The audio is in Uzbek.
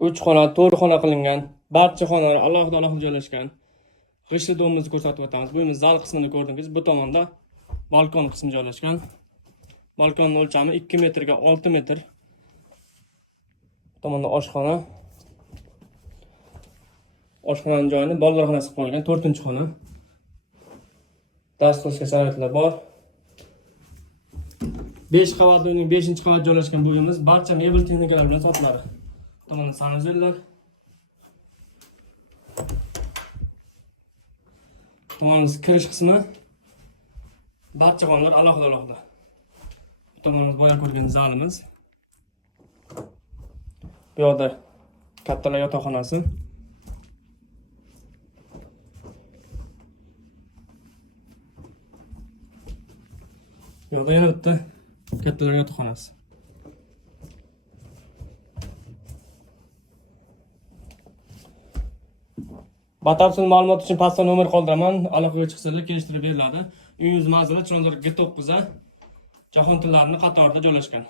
3 xona, 4 xona qilingan. Barcha xonalar alohida joylashgan. G'ishli domimizni ko'rsatib o'tamiz. Bu yerimiz zal qismini ko'rdingiz. Bu tomonda balkon qismi joylashgan. Balkonning o'lchami 2 metrga 6 metr. Bu tomonda oshxona. Oshxonaning joyini bolalar xonasi qilib qo'yilgan, 4-xona. Dars qilishga sharoitlar bor. 5 qavatli uyning 5-qavat joylashgan bu uyimiz barcha mebel texnikalar bilan sotiladi. Tomonda sanuzellar. Tomonimiz kirish qismi. Barcha xonalar alohida. Bu tomonimiz boya ko'rgan zalimiz. Bu yoqda kattalar yotoqxonasi. Bu yoqda yana bitta kattalar yotoqxonasi. Batafsil ma'lumot uchun pastda nomer qoldiraman. Aloqaga chiqsanglar kelishtirib beriladi. Uyimiz manzili Chilonzor G9 ga Jahon tillarini qatorida joylashgan.